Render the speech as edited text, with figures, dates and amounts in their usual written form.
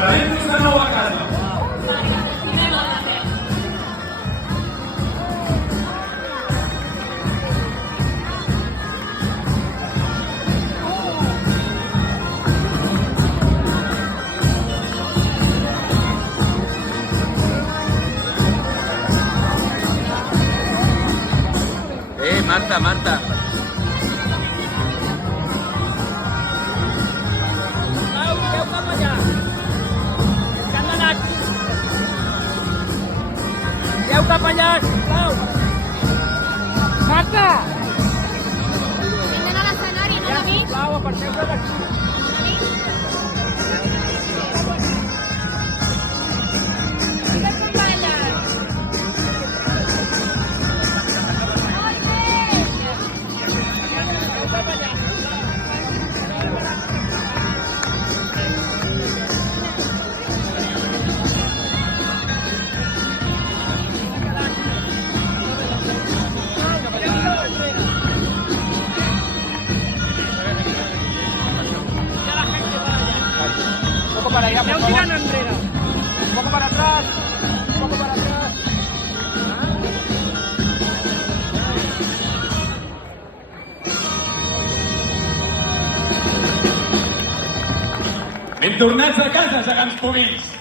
Prenent-nos de nou a casa. Marta, Marta. Pau, mireu cap allà. Que han anat. Mireu cap allà, sisplau. Marta! Venen a l'escenari, no, David? Sisplau, aparteu-vos d'aquí. Digues com ballen. Mireu cap allà. Un poco para allá, por favor. Tirant enrere. Un poco para atrás. Un poco para atrás. Ben tornats a casa, gegants públics.